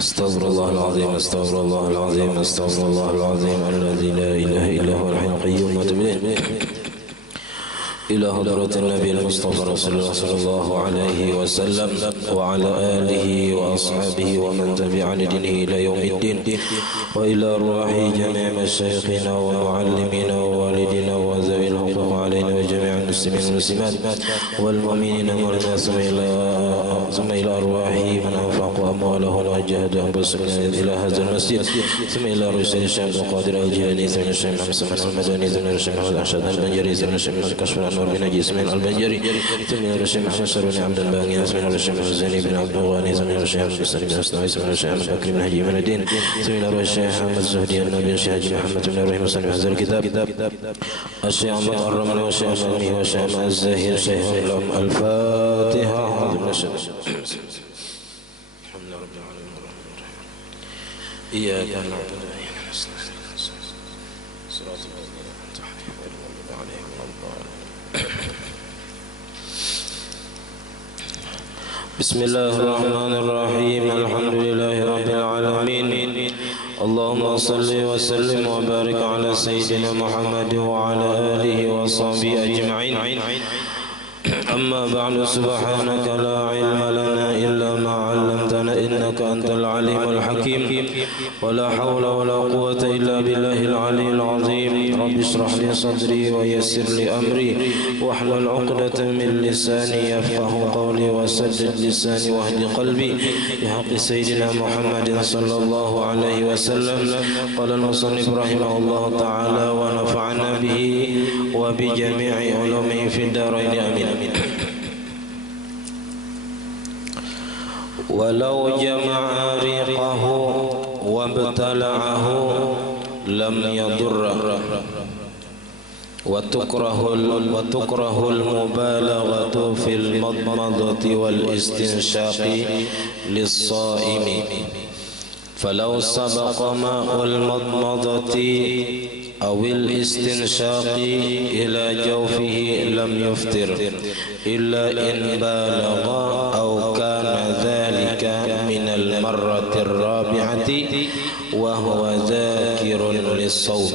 استغفر الله العظيم استغفر الله العظيم استغفر الله العظيم الذي لا إله إلا هو الحي القيوم وأتوب إليه إلى حضرة النبي المصطفى رسول الله صلى الله عليه وسلم وعلى آله وأصحابه ومن تبع دينه إلى يوم الدين وإلى أرواح جميع مشايخنا ومعلمينا ووالدينا وذوي الحقوق علينا وجميع المسلمين والمسلمات والمؤمنين والناس ثم إلى أرواح من أنفقوا أموالهم وجاهد أنفسهم إلى هذا المسجد ثم إلى رسول الشيخ القادر الجيلاني ثم الشيخ محمد المدني ثم الشيخ محمد الأرشد البنجري ثم الشيخ كشف الأنوار بن نجي اسماعيل البنجري ثم إلى الشيخ محمد سرور بن عبد الباقي ثم إلى الشيخ الزيني بن عبد الغني ثم إلى الشيخ المسلم بن أسنوي ثم إلى الشيخ بكر بن هجي بن الدين ثم إلى الشيخ محمد الزهدي النبي الشيخ حاج محمد بن إبراهيم وسلم هذا الكتاب الشيخ محمد الرملي والشيخ مأمي والشيخ الزاهر شيخ الفاتحة إياك نعبد وإياك نستعين صراط الذين أنعمت عليهم غير المغضوب عليهم ولا الضالين بسم الله الرحمن الرحيم الحمد لله رب العالمين اللهم صل وسلم وبارك على سيدنا محمد وعلى آله وصحبه أجمعين أما بعد سبحانك لا علم لنا إلا ما علمتنا إنك أنت العليم الحكيم ولا حول ولا قوة إلا بالله العلي العظيم رب اشرح لي صدري ويسر لي أمري واحلل عقدة من لساني يفقه قولي وسدد لساني واهد قلبي بحق سيدنا محمد صلى الله عليه وسلم قال المصنف رحمه الله تعالى ونفعنا به وبجميع علومه في الدارين آمين ولو جمع ريقه وابتلعه لم يضر وتكره المبالغة في المضمضة والاستنشاق للصائم فلو سبق ماء المضمضة أو الاستنشاق إلى جوفه لم يفطر إلا إن بالغ أو كان ذلك من المرة الرابعة وهو ذاكر للصوم.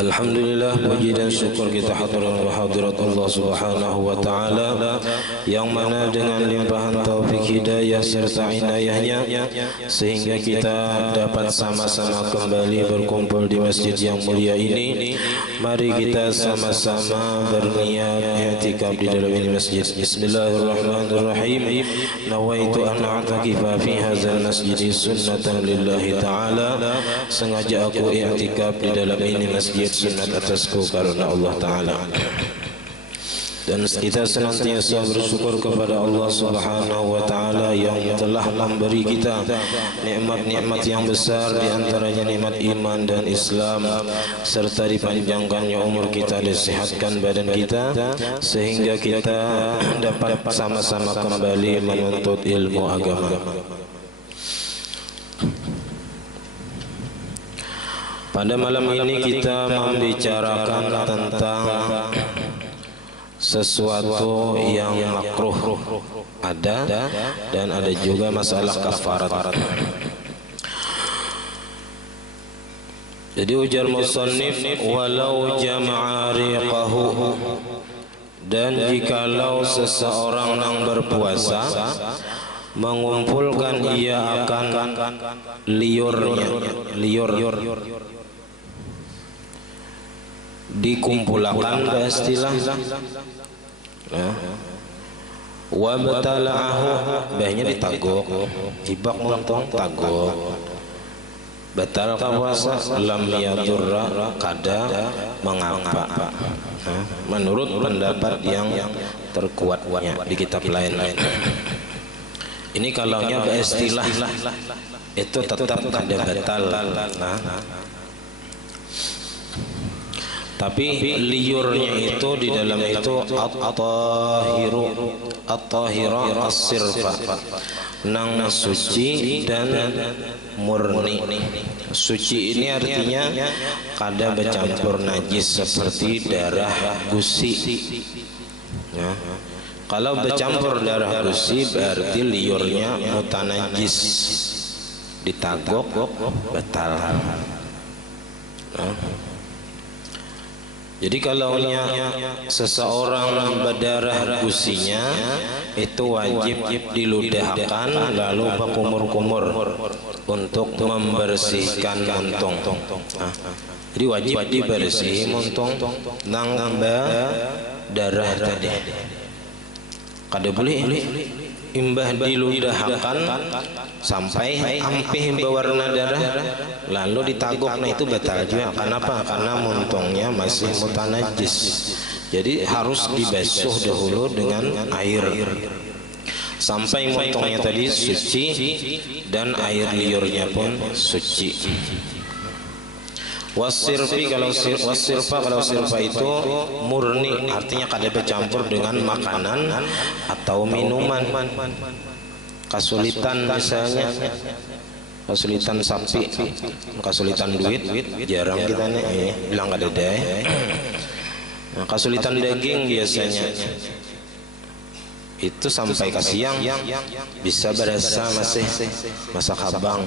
Alhamdulillah, puji dan syukur kita hadirat hadirat Allah Subhanahu wa taala yang mana dengan limpahan taufik hidayah serta inayahnya sehingga kita dapat sama-sama kembali berkumpul di masjid yang mulia ini. Mari kita sama-sama berniat i'tikaf di dalam ini masjid. Bismillahirrahmanirrahim. Nawaitu an a'takifa fi hadzal masjid sunnatan lillahi taala. Sengaja aku i'tikaf di dalam ini masjid sunat atasku karena Allah Ta'ala. Dan kita senantiasa bersyukur kepada Allah Subhanahu wa Ta'ala yang telah memberi kita nikmat-nikmat yang besar, di antaranya nikmat iman dan Islam, serta dipanjangkannya umur kita, disehatkan badan kita sehingga kita dapat sama-sama kembali menuntut ilmu agama. Pada malam ini kita membicarakan tentang sesuatu yang makruh ada dan ada juga masalah kafarat. Jadi ujar musannif walau jama'a riqahu, dan jikalau seseorang yang berpuasa mengumpulkan ia akan liurnya, liur dikumpulkan ke istilah wa batala'ahu, bahnya ditagok hibak montong tagok batal puasa lam yadurra kada mengapa menurut pendapat yang terkuatnya di kitab lain-lain. Ini kalaunya ke istilah itu tetap ada batal. Tapi liurnya itu di dalam itu at-tahira as-sirfa, nang suci dan murni. Suci ini artinya kada bercampur najis seperti darah gusi. Ya. Kalau bercampur darah gusi berarti liurnya mutanajis, ditagok batal. Jadi kalau seseorang berdarah gusinya itu wajib diludahkan lalu berkumur-kumur untuk membersihkan muntung. Jadi wajib dibersih muntung nambah darah tadi. Kada boleh imbah diludahkan sampai ampih berwarna darah lalu ditagok, nah itu batal juga. Kenapa? Karena muntungnya masih mutanajis. Jadi harus dibasuh dahulu dengan air sampai muntungnya tadi suci dan air liurnya pun suci. Wasirfi kalau sirfa itu murni, artinya kada bercampur dengan makanan atau minuman. Kasulitan misalnya, kasulitan sapi, kasulitan duit, jarang kita nih bilang kada ada. Kasulitan daging biasanya itu sampai ke siang bisa berasa masih masak habang.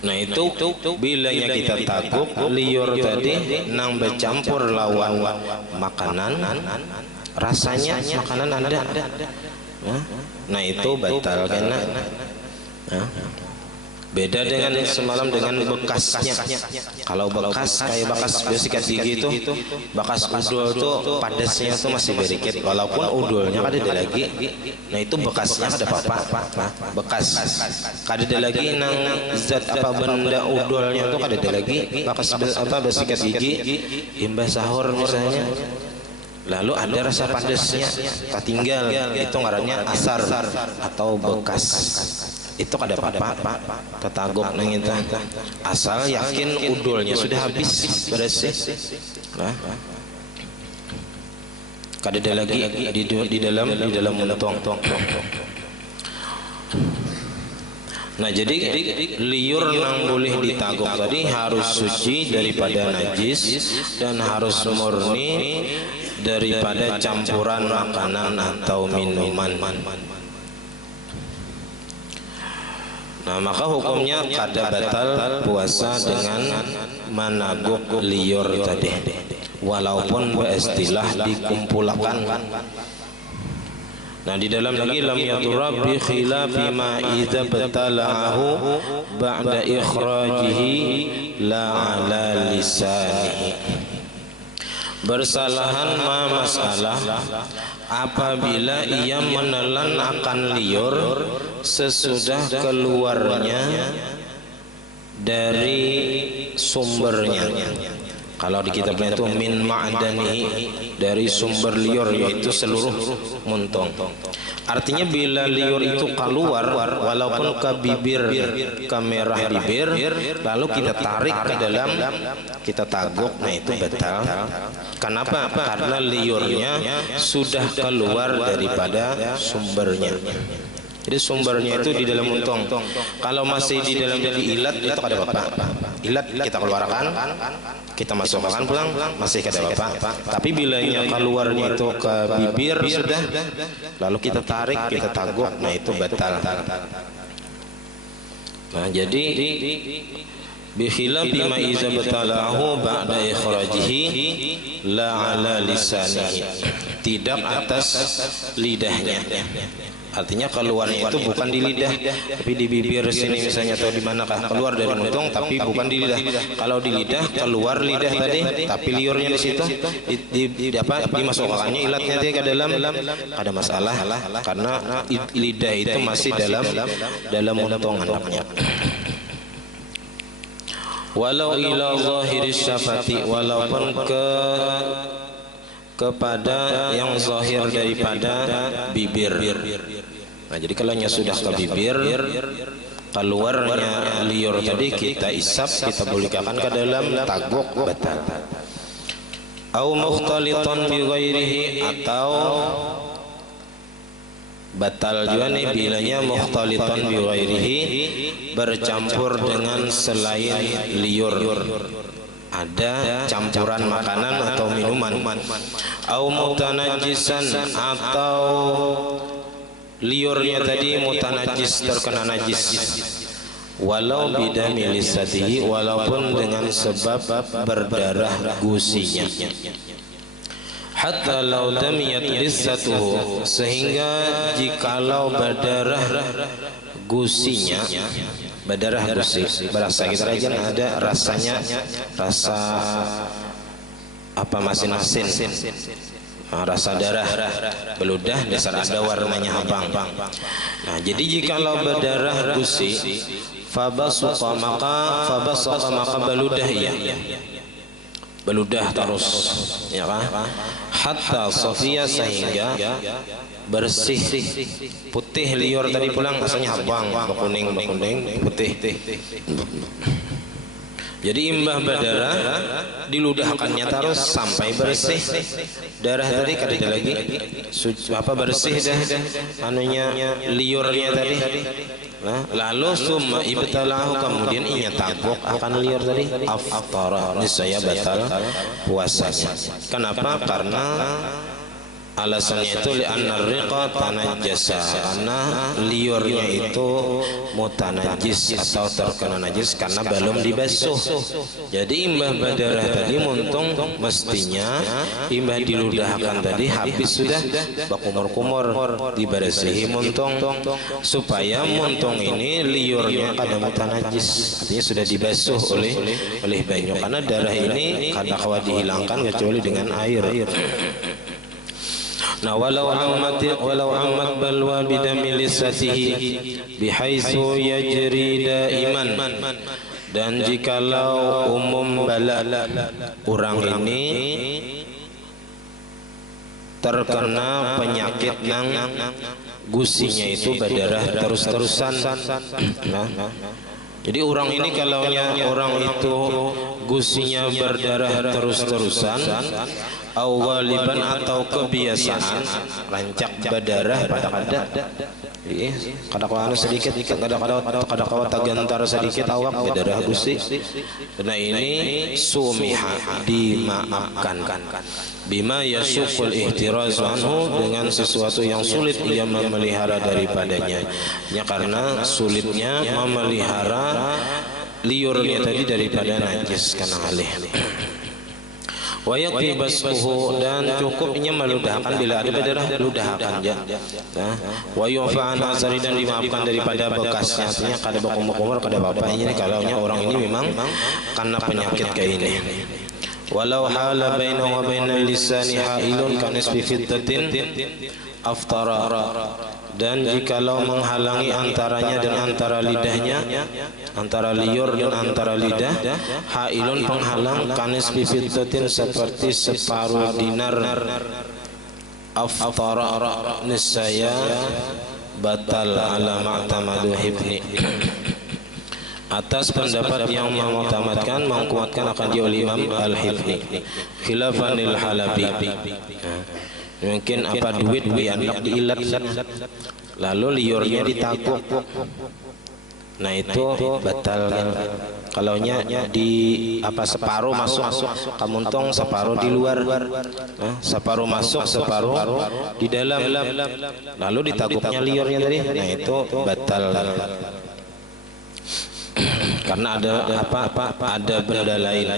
Nah itu bilanya kita taguk liur tadi nang bercampur lawan makanan, rasanya makanan ada. Nah itu batal karena beda dengan semalam dengan bekasnya. Kalau bekas kayak bekas sikat gigi itu, bekas udul itu padasnya itu masih berikit, walaupun udulnya kada ada lagi. Nah itu bekasnya ada apa-apa, bekas kada ada lagi nang zat apa benda udulnya itu kada ada lagi. Bekas apa bersikat gigi, imbas sahur misalnya, lalu ada rasa padasnya tertinggal, itu ngarannya asar atau bekas. Itu kada apa-apa, tetagok nang itu, asal yakin udulnya sudah habis bersih. Kada ada lagi di dalam muntung. Nah jadi liur nang boleh ditagok tadi harus suci daripada najis dan harus murni daripada campuran makanan atau minuman. Nah maka hukumnya kada batal puasa dengan menaguk liur tadi, walaupun beristilah dikumpulkan. Nah di dalam lagi lam yaturab bi khilafi ma idza batala'ahu ba'da ikhrajihi la ala lisanihi. Bersalahan ma masalah apabila ia menelan akan liur sesudah keluarnya dari sumbernya. Kalau di kitab itu min ma'danihi, dari sumber liur yaitu seluruh muntung. Artinya bila liur itu keluar walaupun ke bibir, ke merah bibir, lalu kita tarik ke dalam, kita taguk, nah itu batal. Kenapa? Karena liurnya sudah keluar daripada sumbernya. Jadi sumbernya itu di dalam muntung. Kalau masih di dalam jadi ilat itu kada apa-apa. Ilat kita keluarkan, kita masukkan pulang, masih kada apa-apa. Tapi bila yang keluarnya itu ke bibir sudah, lalu kita tarik, kita taguk, nah itu batal. Nah jadi bikhilafi ma iza batalahu ba'da ikhrajihi la ala lisanihi, tidak atas lidahnya. Artinya keluarnya itu bukan di lidah tapi di bibir sini misalnya, atau di manakah keluar dari muntung tapi bukan di lidah. Kalau di lidah keluar lidah tadi tapi liurnya di situ dimasukkannya ilatnya dia ke dalam, ada masalah karena lidah itu masih dalam muntung anaknya. Walau ila zahiri syafati, walaupun kepada yang zahir daripada bibir. Nah jadi kalau sudah ke bibir, keluarnya liur tadi kita isap, kita bolehkan ke dalam taguk, batal. Au mukhtalitan bi ghairihi, atau batal juga nih bilanya mukhtalitan bi ghairihi, bercampur dengan selain liur. ada campuran makanan atau minuman, au mutanajjisan atau liurnya tadi mutanajjis, terkena najis, walau bidami lisatihi, walaupun dengan sebab berdarah gusinya, hatta law damiyat lissatuhu, sehingga jikalau berdarah gusinya, berdarah gusi, berasa kita aja ada rasanya, rasa apa, masin-masin, rasa darah beludah, dasar ada warnanya abang. Nah, jadi jikalau berdarah gusi, fabasuqa maka beludah, ya beludah terus, ya kan, hatta sofia, sehingga bersih, putih liur tadi pulang, asalnya abang, kuning putih. Jadi imbah berdarah diludahkannya terus sampai bersih. Darah tadi kada lagi apa, bersih dah anunya, liurnya tadi. Nah, lalu summa ibtalahu, kemudian ia tabuk akan liur tadi, aftara, niscaya batal puasanya. Kenapa? Karena alasannya itu li'anna riqa tanajjasa, karena liurnya itu mutanajis atau terkena najis karena belum dibasuh. Jadi imbah berdarah tadi muntung mestinya imbah diludahkan tadi habis sudah bakumur-kumur dibersihi muntung, supaya muntung ini liurnya kada mutanajis, artinya sudah dibasuh oleh banyu, karena darah ini kada kawat dihilangkan kecuali dengan air. Nah, walau amat balwa bidami lisatihi bihaitsu yajri daiman, dan jikalau umum bala orang ini terkena penyakit nang gusinya itu berdarah terus-terusan. Nah, jadi orang ini kalau orang itu gusinya berdarah terus-terusan, awaliban atau kebiasaan rancak berdarah pada kada sedikit, kada tagantar sedikit awak berdarah gusi. Karena ini sumiha, dimaafkan, bima yasukul ihtiraz anhu, dengan sesuatu yang sulit ia memelihara daripadanya, ya, karena sulitnya memelihara liurnya tadi daripada najis karena alih. Wa yakfi basquhu, dan cukupnya meludahkan bila ada berdarah, ludahkan aja. Wa yufa an asari, dan dimaafkan daripada bekasnya, artinya kada bakumur-kumur kada apa-apa. Ini kalau orang ini memang karena penyakit kayak ini. Walau hala bainahu wa bainal lisani hailun kanisbi fiddatin aftara, dan jikalau menghalangi antaranya dan antara lidahnya, antara liur dan antara lidah, hailun penghalang, kanisbi fiddatin seperti separuh dinar, aftara niscaya batal ala ma'tamadu hibni, atas pendapat yang mengkuatkan akan dia oleh Imam Al-Hibni, khilafanil Halabi. Mungkin apa duit anak diilat, lalu liurnya ditakuk, nah itu batal. Kalau di apa separuh masuk kamuntong, separuh di luar, separuh masuk separuh di dalam, lalu ditakuknya liurnya tadi, nah itu batal. Karena ada ada benda lain.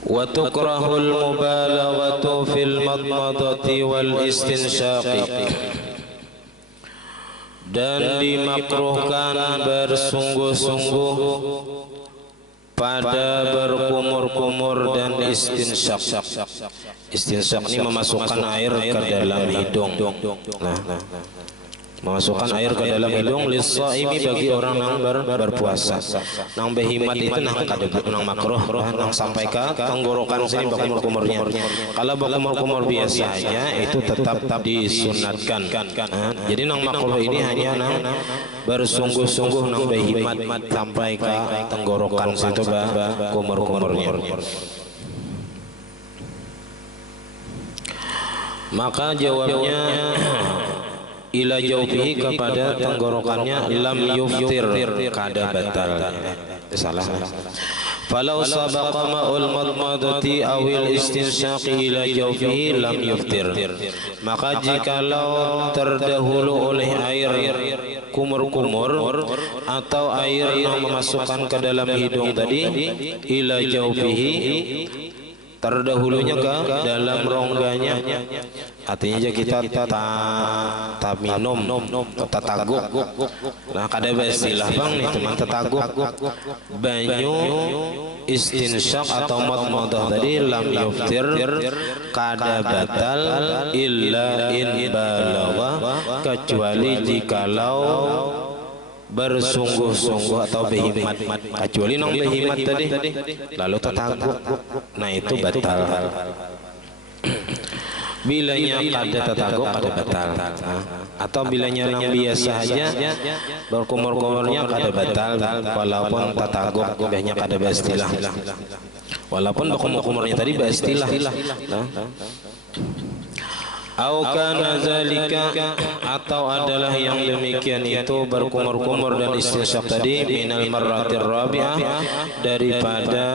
Wa tukrahul mubalaghatu fil madmadati wal istinsyaqi, dan dimakruhkan bersungguh-sungguh pada berkumur-kumur dan istinsyaq. Istinsyaq ini memasukkan air ke dalam hidung. Memasukkan air ke dalam hidung lis-shaimi, bagi orang yang berpuasa. Nang behimat itu nang kadebuk nang makruh, nang sampai ke tenggorokan sini bakumur-kumurnya. Kalau bakumur-kumur biasa aja itu tetap disunatkan. Jadi nang makruh ini hanya nang bersungguh-sungguh nang behimat sampai ke tenggorokan situ bakumur-kumurnya. Maka jawabnya ila jaufihi, kepada tenggorokannya, lam yuftir, kada batal. salah. Falau sabaqa ma'ul madmadati awil istinsyaqi ila jawfihi lam yuftir. Maka jikalau terdahulu oleh air kumur-kumur atau air yang memasukkan ke dalam hidung tadi, ila jawfihi, terdahulunya ke dalam rongganya, artinya kita minum tataguk. Nah kada istilah bang nih teman tataguk banyu istinsyak atau madmadah tadi lam yuftir kada batal illa in balagha, kecuali jikalau bersungguh-sungguh atau behimat, kecuali nang behimat tadi lalu tataguk, nah itu batal. Bilanya kada tataguk kada batal, atau bilanya nang biasa aja berkumur-kumurnya kada batal, walaupun tataguk biasanya kada beristilah, walaupun berkumur-kumurnya tadi beristilah. Au kana zalika, atau adalah yang demikian itu berkumur-kumur dan istinsyak tadi minal marratir rabi'ah, daripada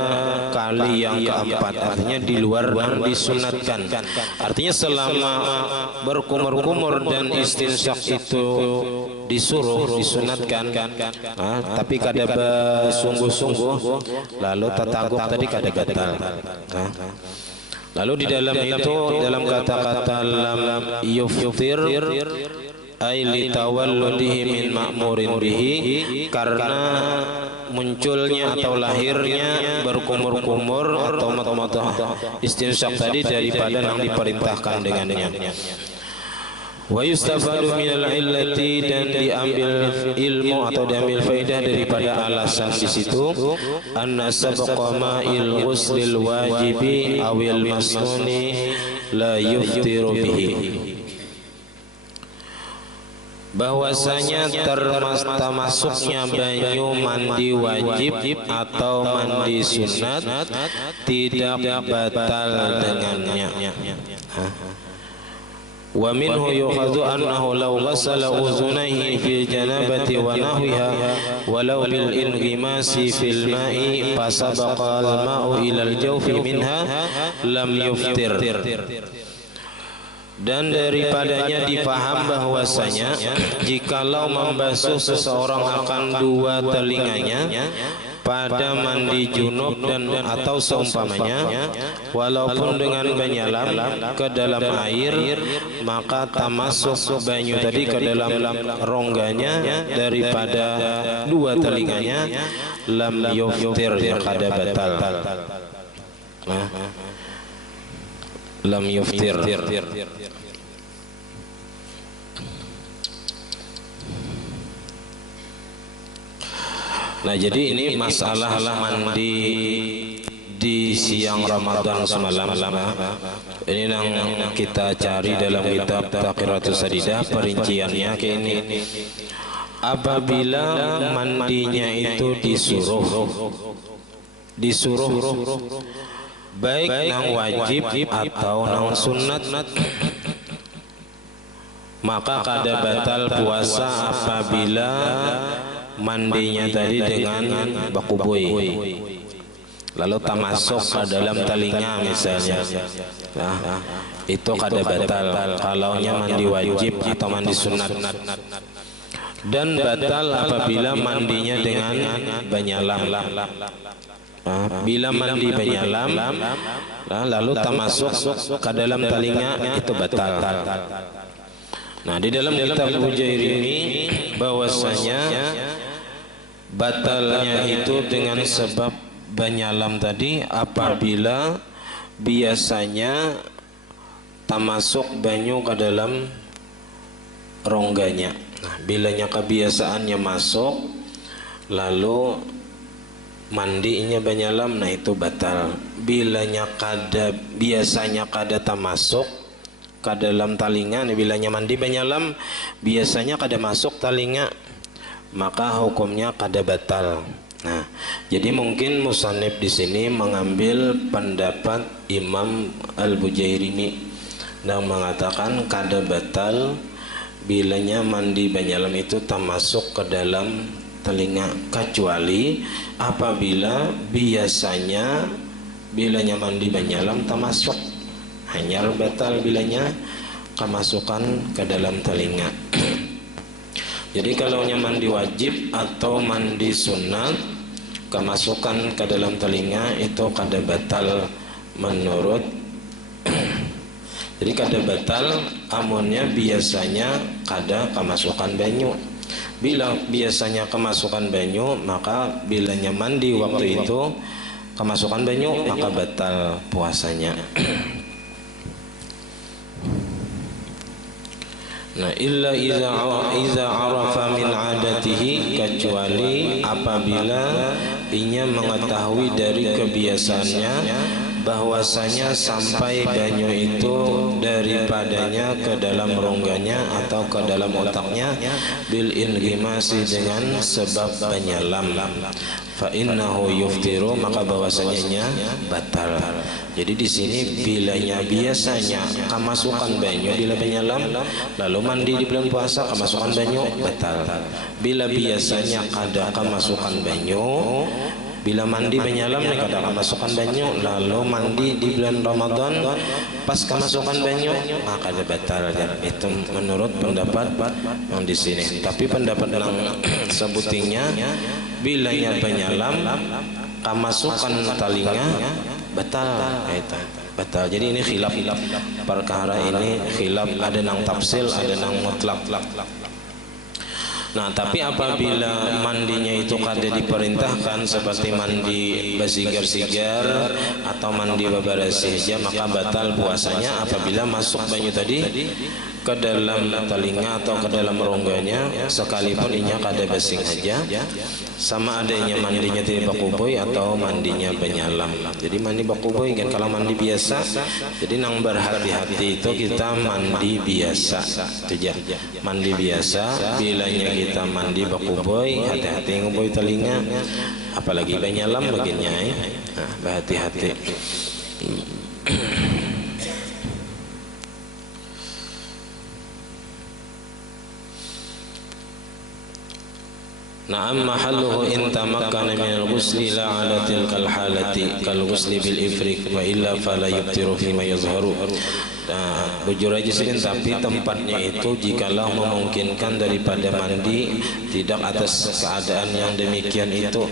kali yang keempat, artinya di luar yang disunatkan. Artinya selama berkumur-kumur dan istinsyak itu disuruh disunatkan, tapi kada bersungguh-sungguh, lalu tataguk tadi kada batal. Lalu di dalam itu, dalam kata-kata lam yuftir ay litawalludihi min ma'murin bihi, karena munculnya atau lahirnya berkumur-kumur atau mata-mata istinsyak tadi daripada yang diperintahkan dengannya. Wa yustafadu minal illati, dan diambil ilmu atau diambil faidah daripada alasan di situ, anna sabqa ma'il ghuslil wajibi awil masnuni la yuftiru bihi, bahwasanya termasuknya banyu mandi wajib atau mandi sunat tidak batal dengannya. Wa minhu yukhadhu annahu law ghassala uzunayhi fil janabati wa nahwiha walau bil inghimasi fil ma'i fasabaqa al ma'u ila al jawfi minha lam yuftir. Dan daripadanya difaham bahwasanya jikalau membasuh seseorang akan dua telinganya pada mandi junub dan atau seumpamanya, walaupun dengan menyelam ke dalam air, maka tamasuk banyu tadi ke dalam rongganya daripada dua telinganya lam yuftir, kada batal. Lam yuftir. Nah, jadi ini masalah mandi di siang Ramadan semalam. Ini yang kita cari dalam kitab Taqiratus Sadidah, perinciannya kayak ini. Apabila mandinya itu disuruh baik nang wajib atau nang sunat, maka kada batal puasa apabila mandinya tadi dengan bakubui, lalu tamasuk ke dalam telinga misalnya, nah itu kada batal kalaunya mandi wajib atau mandi sunat. Dan batal apabila mandinya dengan banyalam. Bila mandi banyalam lalu tamasuk ke dalam telinga, itu batal. Nah, di dalam kitab Bujairimi bahwasanya batalnya itu dengan sebab banyalam tadi apabila biasanya tamasuk banyu ke dalam rongganya. Nah, bilanya kebiasaannya masuk lalu mandinya banyalam, nah itu batal. Bilanya biasanya kada tamasuk ke dalam telinga, bilanya mandi banyalam biasanya kada masuk telinga, maka hukumnya kada batal. Nah, jadi mungkin musannif di sini mengambil pendapat Imam Al-Bujairimi dan mengatakan kada batal bilanya mandi banyalam itu termasuk ke dalam telinga, kecuali apabila biasanya bilanya mandi banyalam tamasuk, hanya batal bilanya kemasukan ke dalam telinga. Jadi kalau mandi wajib atau mandi sunat, kemasukan ke dalam telinga itu kada batal menurut jadi kada batal amunnya biasanya kada kemasukan banyu. Bila biasanya kemasukan banyu, maka bilanya mandi waktu itu kemasukan banyu, maka batal puasanya. Nah, illa iza arafa min adatihi, kecuali apabila inya mengetahui dari kebiasaannya bahwasanya sampai banyu itu daripadanya ke dalam rongganya atau ke dalam otaknya bil inghimasi dengan sebab penyelam, fa innahu yuftiru, maka bahwasanya batal. Jadi di sini bilanya biasanya kemasukan banyu bila penyelam lalu mandi di bulan puasa kemasukan banyu batal. Bila biasanya kada kemasukan banyu, bila mandi penyelam kada kemasukan banyu lalu mandi di bulan Ramadan pas kemasukan banyu maka ada batal. Itu menurut pendapat yang di sini. Tapi pendapat yang sebutingnya bilanya penyelam kemasukan telinga batal, itu batal. Jadi ini khilaf perkara ini, khilaf, ada nang tafsil, ada nang mutlak. Nah, tapi apabila mandinya itu kada diperintahkan seperti mandi basigar-sigar atau mandi babarasi saja, maka batal puasanya apabila masuk banyu tadi ke dalam telinga atau ke dalam rongganya, sekalipun inya kada basing saja, sama adanya mandinya tidak bakuboi atau mandinya penyalam. Jadi mandi bakuboi kan kalau mandi biasa, jadi nang berhati-hati itu kita mandi biasa saja, mandi biasa. Bilanya kita mandi bakuboi, hati-hati nguboi telinga, apalagi penyalam bagiannya, nah, berhati-hati. Na'am mahalluhu in tamakkana min al-ghusli la 'ala tilkal halati kal ghusli bil ifrik wa illa fala yubtiru fi ma yazharu. Nah, bujur aja sih, tapi tempatnya itu jikalau memungkinkan daripada mandi tidak atas keadaan yang demikian itu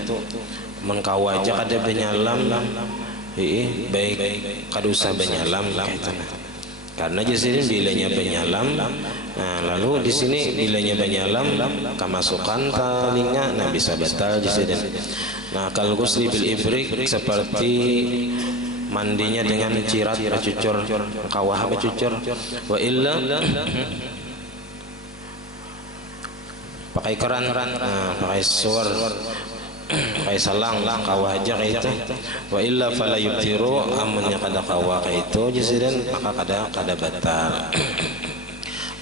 mengkawa aja kada penyalam, baik kada usah penyalam karena di sini bilanya penyalam. Nah, lalu di sini bilanya penyalam kemasukan telinga, nah bisa batal di sini. Nah, kalau ghusli bil ifrik seperti mandinya dengan cirat bercucur, kawah bercucur, wa illa pakai keran, nah, pakai suar, pakai salang, kawah aja kayak itu. Wa illa fala yubtiru, amunnya kada kawah kayak itu jisidan maka kada batal.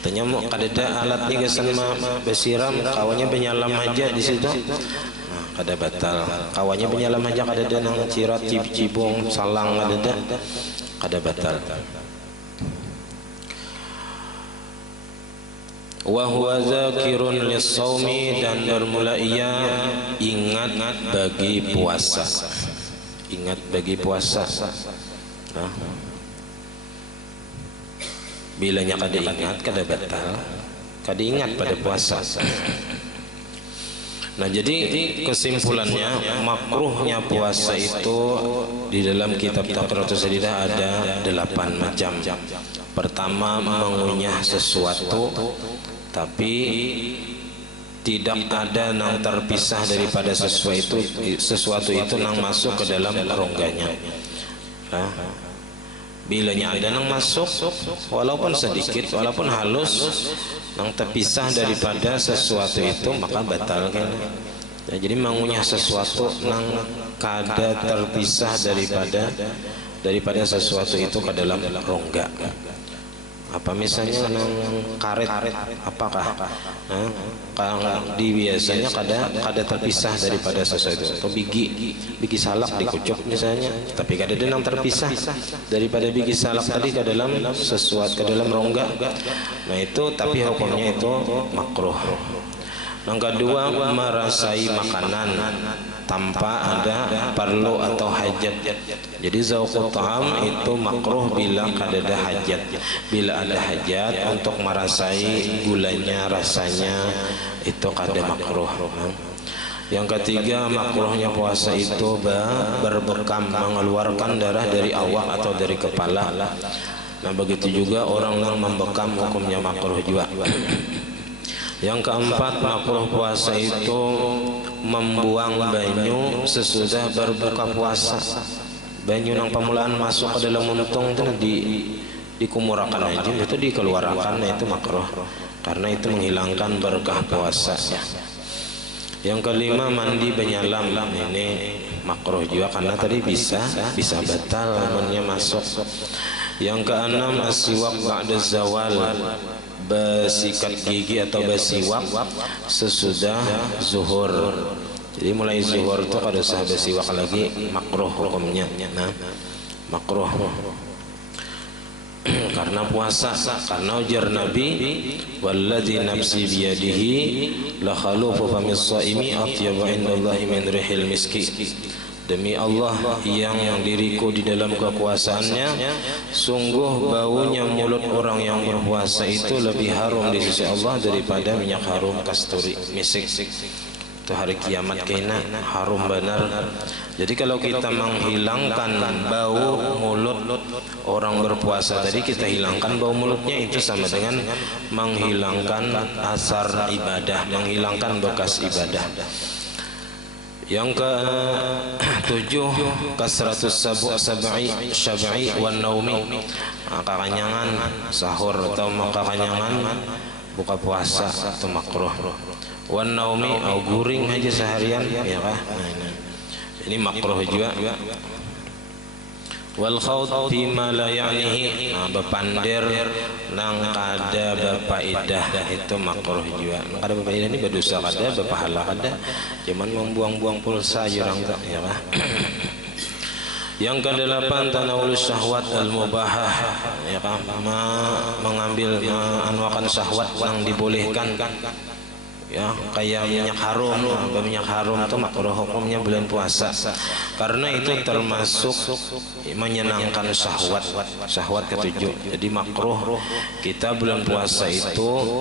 Tanya mau kada ada alatnya kesan besiram, kawanya penyalam aja di situ, nah, kada batal. Kawanya penyalam aja, kada ada nang cirat, cibung, salang, kada batal. Wa huwa zakirun lis-shaumi, dan bermula ia ingat bagi puasa. Ingat bagi puasa. Nah, bilanya kada ingat kada batal, kada ingat pada puasa. Nah, jadi kesimpulannya makruhnya puasa itu di dalam kitab Taqratus Sadidah ada 8 macam. Pertama, mengunyah sesuatu tapi tidak ada nang terpisah daripada sesuatu itu nang masuk ke dalam rongganya. Nah, bilanya ada nang masuk walaupun sedikit, walaupun halus, nang terpisah daripada sesuatu itu maka batal kan. Ya, jadi mengunyah sesuatu nang kada terpisah daripada sesuatu itu ke dalam rongga. Apa misalnya nang karet, apakah kalau di biasanya kada terpisah daripada sesuatu, atau bigi salak dikucuk misalnya, tapi kada ada nang terpisah daripada bigi salak tadi ke dalam sesuatu, ke dalam rongga. Nah itu tapi hukumnya itu makruh. Yang kedua, merasai makanan tanpa ada perlu atau hajat. Jadi zauqut ta'am itu makruh bila ada hajat. Bila ada hajat untuk merasai gulanya, rasanya, itu kada makruh. Yang ketiga, makruhnya puasa itu berbekam, mengeluarkan darah dari awak atau dari kepala. Nah begitu juga orang yang membekam hukumnya makruh juga. Yang keempat, makruh puasa itu membuang banyu sesudah berbuka puasa. Banyu yang pemulaan masuk ke dalam muntung itu dikumurakan aja, itu dikeluarkan, itu makruh karena itu menghilangkan berkah puasa. Yang kelima, mandi benyalam, ini makruh juga karena tadi bisa batal amannya masuk. Yang keenam, as-siwak ba'da zawal, bersikat gigi atau bersiwak sesudah zuhur. Jadi mulai zuhur itu kada usah bersiwak lagi, makruh hukumnya. Nah, makruh karena puasa, karena ujar Nabi, walladzi nafsi biyadihi la khalufu famis shaimi atyabu indallahi min rihil miski. Demi Allah yang diriku di dalam kekuasaannya, sungguh baunya mulut orang yang berpuasa itu lebih harum di sisi Allah daripada minyak harum kasturi misik. Itu hari kiamat kena harum benar. Jadi kalau kita menghilangkan bau mulut orang berpuasa tadi, kita hilangkan bau mulutnya, itu sama dengan menghilangkan asar ibadah, menghilangkan bekas ibadah. Yang ke-7, kasratus syabai wan naumi, kekenyangan sahur atau kekenyangan buka puasa atau makruh. Wan naumi, guring aja seharian, ya kah? Ini makruh juga. Wal khawd bima la ya'nihi, bepandir nang kada bepaidah, itu makruh juga. Kada bepaidah ini berdosa kada, berpahala kada, cuman membuang-buang pulsa jurang tak, ya kah? Yang ke-8, tanawulus syahwat al-mubahah, ya kah? Mengambil menganuakan syahwat yang dibolehkan. Ya, kayak minyak harum, minyak harum itu makruh hukumnya bulan puasa karena itu termasuk menyenangkan syahwat ke-7. Jadi makruh kita bulan puasa itu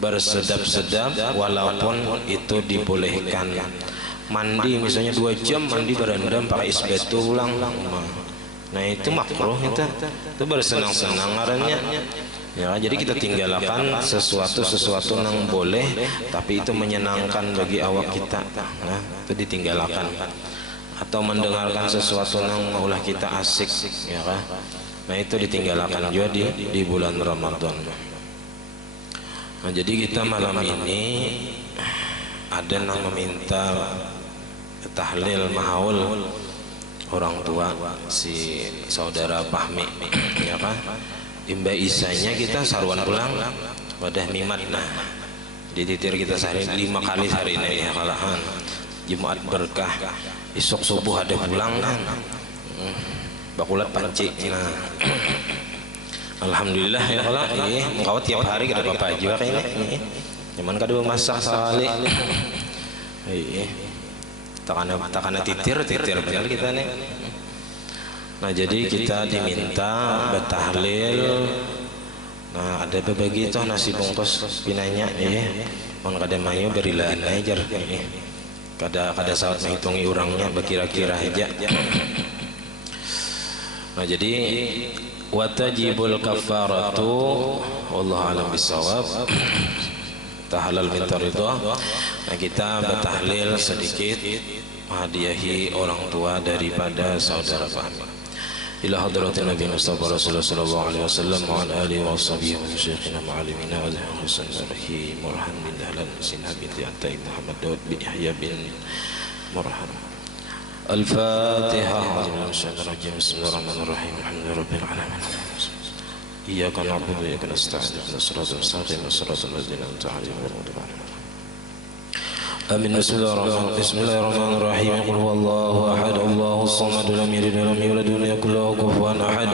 bersedap-sedap walaupun itu dibolehkan. Mandi misalnya 2 jam mandi berendam pakai isbatu ulang, nah itu makruh, itu bersenang-senang ngarannya. Ya, jadi kita tinggalkan sesuatu yang boleh tapi itu menyenangkan bagi awak kita. Nah, itu ditinggalkan. Atau mendengarkan sesuatu yang maulah kita asik, ya kan? Nah, itu ditinggalkan juga di bulan Ramadan. Nah, jadi kita malam ini ada yang meminta tahlil mahaul orang tua si saudara Fahmi, ya kan? Imba isanya kita sarwan pulang wadah mimat. Nah, dititir kita sehari 5 kali hari ini, ya kalahan Jumat berkah, esok subuh ada pulang kan, bakulat panci. Nah, alhamdulillah ya kalah, mengkawat tiap hari kada apa-apa juga kayaknya. Cuman kada masak sekali. Takana titir benar kita nih. Nah, jadi kita diminta bertahlil. Nah, ada berbagi toh nasi bungkus pinanya, ya. Mon kada mayu berilah ajar, ya. Kada saat menghitungi orangnya, berkira-kira aja. Nah, jadi watajibul kafaratu, wallahu alam bisawab. Tahlil min taridha. Nah, kita bertahlil sedikit menghadiahi orang tua daripada saudara Fahmi. إلى حضرة النبي المصطفى رسول الله صلى الله عليه وسلم وعلى آله وصحبه ومشايخنا معلمينا والحسن الرحيم مرحبا بن أهلا سنها بنت عتيب محمد داود بن يحيى بن مرحبا. الفاتحة. بسم الله الرحمن الرحيم الحمد لله رب العالمين إياك نعبد وإياك نستعين اهدنا الصراط المستقيم صراط الذين أنعمت عليهم غير المغضوب عليهم. آمين. بسم الله الرحمن الرحيم. قل هو الله أحد الله الصمد لم يلد ولم يولد ولم يكن له كفوا أحد.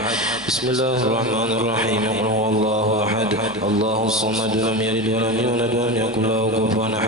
بسم الله الرحمن الرحيم. قل هو الله أحد الله الصمد لم يلد ولم يولد ولم يكن له كفوا أحد.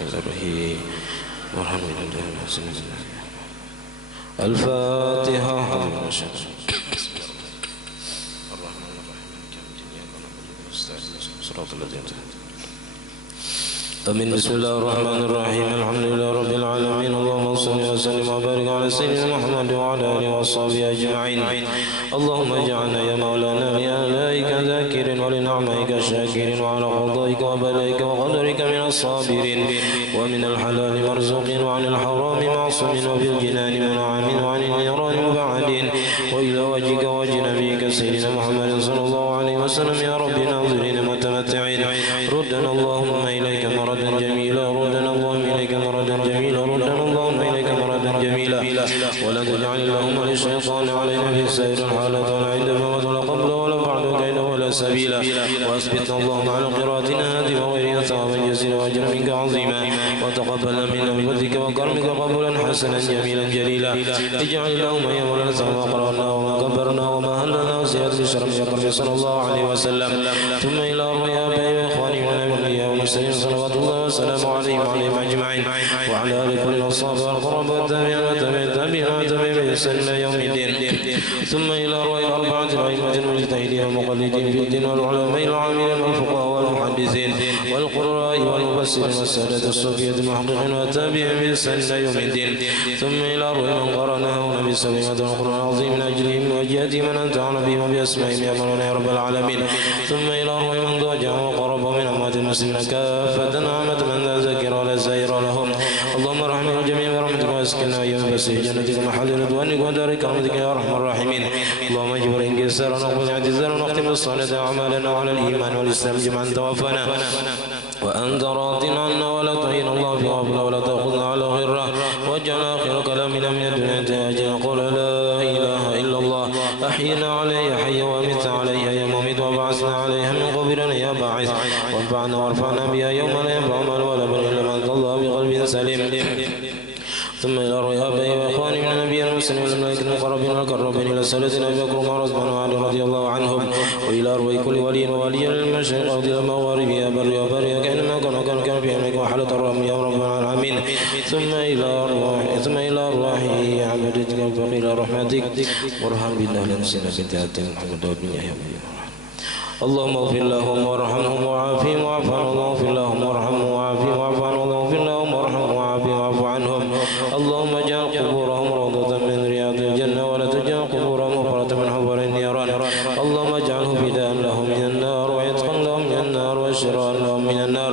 الرحيم الفاتحة. آمين. بسم الله الرحمن الرحيم. الحمد لله رب العالمين. اللهم صل وسلم وبارك على سيدنا محمد وعلى آله وصحبه أجمعين. اللهم اجعلنا يا مولانا لآلائك ذاكرين ولنعمائك شاكرين وعلى قضائك وبلائك وقدرك من الصابرين ومن الحلال مرزوقين وعن الحرام معصومين وفي الجنان منعمين وعن النيران مبعدين وإلى وجهك وجه نبيك سيدنا محمد صلى الله عليه وسلم يا رب ناظرين متمتعين. ردنا اللهم إليك مردا جميلا، ردنا اللهم إليك مردا جميلا، ردنا اللهم إليك مردا جميلا، ولا تجعل اللهم للشيطان علينا في سائر الحالات ولا عند الموت ولا قبل ولا بعد كيدا ولا سبيلا، وأثبتنا اللهم على قراءتنا هذه وغيرها ثوابا جزيلا وأجرا منك عظيما، وتقبل منا بفضلك وكرمك قبولا حسنا جميلا جليلا. اجعل اللهم يا مولانا ما قرأنا وما كبرنا وما هلنا وزيادة شرف يا صلى الله عليه وسلم. ثم إلى الرياء إخواني من الأنبياء والمرسلين صلوات الله وسلامه عليهم وعليهم أجمعين وعلى آل كل الأصحاب والقرابة والتابعين والتابعين بإحسان إلى يوم الدين. ثم إلى أرواح أربعة الأئمة المجتهدين والمقلدين في الدين والعلماء العاملين والفقهاء والمحدثين والقراء والمفسرين والسادة الصوفية المحققين والتابعين بإحسان إلى يوم الدين. ثم إلى أرواح من قرأناه بسلمة القرآن العظيم من أجلهم وجهتهم من أنتعنا بهم وبأسمائهم يا مولانا يا رب العالمين. ثم إلى أرواح من ضاجع وقرب من أموات المسلمين كافة عامة من لا ذكر ولا زائر لهم. اللهم ارحمنا جميعا برحمتك واسكننا وإياهم بسيح جنتك محل رضوانك ودار كرامتك يا أرحم الراحمين. اللهم اجبر انكسارنا ونقبل اعتذارنا ونختم الصلاة أعمالنا على الإيمان والإسلام جمعا توفنا وأنت راض عنا ولا تعين الله في غفلة ولا تأخذنا على غرة، واجعل آخر كلامنا من الدنيا تاجا نقول لا إله إلا الله. أحينا عليها حي ومت عليها يا مميت وبعثنا عليها من قبرنا يا باعث، وانفعنا وارفعنا بها يوم لا ينفع مال ولا بر إلا من أتى الله بقلب سليم. ثم إلى أرواح آبائي وإخواني من النبي المسلمين والملائكة المقربين والقربين إلى سادتنا أبي بكر وعمر وعثمان وعلي رضي الله عنهم، وإلى أرواح كل ولي وولي للمشرق وإلى المغارب يا بر يا بر يا كأنما كان في أمرك وحالة الرحم يا رب العالمين. ثم إلى أرواح عبدتك الفقير رحمتك وارحم بالله لنفسنا في تهاتين محمد وابن يحيى. اللهم اغفر لهم وارحمهم وعافهم واعف عنهم، اللهم اغفر لهم وارحمهم وعافهم واعف عنهم، اللهم اغفر لهم وارحمهم وعافهم واعف عنهم. اللهم اجعل قبورهم روضة من رياض الجنة ولا تجعل قبورهم مغفرة من حفر النيران. اللهم اجعله فداء لهم من النار وعتقا لهم من النار وشراء لهم من النار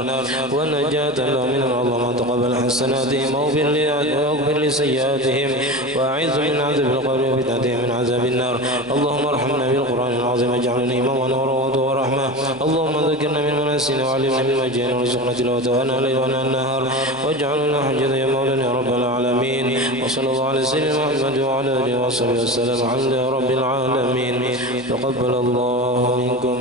ونجاة لهم من النار. اللهم تقبل حسناتهم واغفر لسيئاتهم واعذ من عذاب القبر وفتنتهم من عذاب النار. اللهم ارحمنا بالقرآن العظيم واجعلنا إماما ونورا ورحمة. اللهم ذكرنا من مناسنا وعلمنا من مجيئنا وارزقنا تلاوته وانا الليل وانا النهار واجعلنا حجة يا مولانا يا رب العالمين. وصلى الله على سيدنا محمد وعلى آله وصحبه وسلم. الحمد لله رب العالمين. تقبل الله منكم.